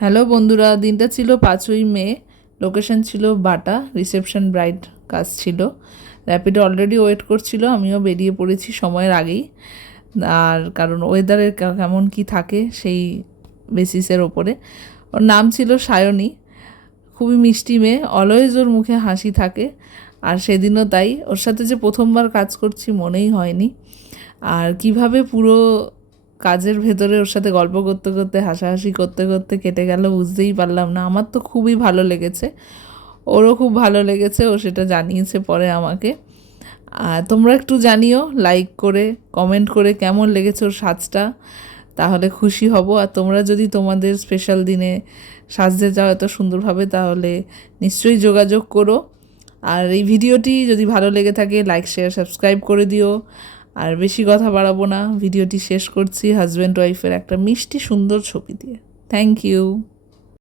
Hello বন্ধুরা, দিনটা ছিল 5ই মে। লোকেশন ছিল বাটা, রিসেপশন ব্রাইড কাজ ছিল। র্যাপিডো অলরেডি ওয়েট করছিল, আমিও বেরিয়ে পড়েছি সময়ের আগেই। আর কারণ ওয়েদারের কেমন কি থাকে সেই বেসিসের ওপরে। ওর নাম ছিল সায়নী, খুবই মিষ্টি মেয়ে, অলওয়েজ ওর মুখে হাসি থাকে। আর সেদিনও তাই, ওর সাথে যে প্রথমবার কাজ করছি মনেই হয়নি। আর কিভাবে পুরো কাজের ভেতরে ওর সাথে গল্প করতে করতে হাসাহাসি করতে করতে কেটে গেল বুঝতেই পারলাম না। আমার তো খুবই ভালো লেগেছে, ওরও খুব ভালো লেগেছে, ও সেটা জানিয়েছে পরে আমাকে। আর তোমরা একটু জানিও লাইক করে, কমেন্ট করে কেমন লেগেছে ওর সাজটা, তাহলে খুশি হব। আর তোমরা যদি তোমাদের স্পেশাল দিনে সাজতে যাও এত সুন্দরভাবে, তাহলে নিশ্চয়ই যোগাযোগ করো। আর এই ভিডিওটি যদি ভালো লেগে থাকে লাইক শেয়ার সাবস্ক্রাইব করে দিও। আর বেশি কথা বাড়াবো না, ভিডিওটি শেষ করছি হাজব্যান্ড ওয়াইফের একটা মিষ্টি সুন্দর ছবি দিয়ে। Thank you.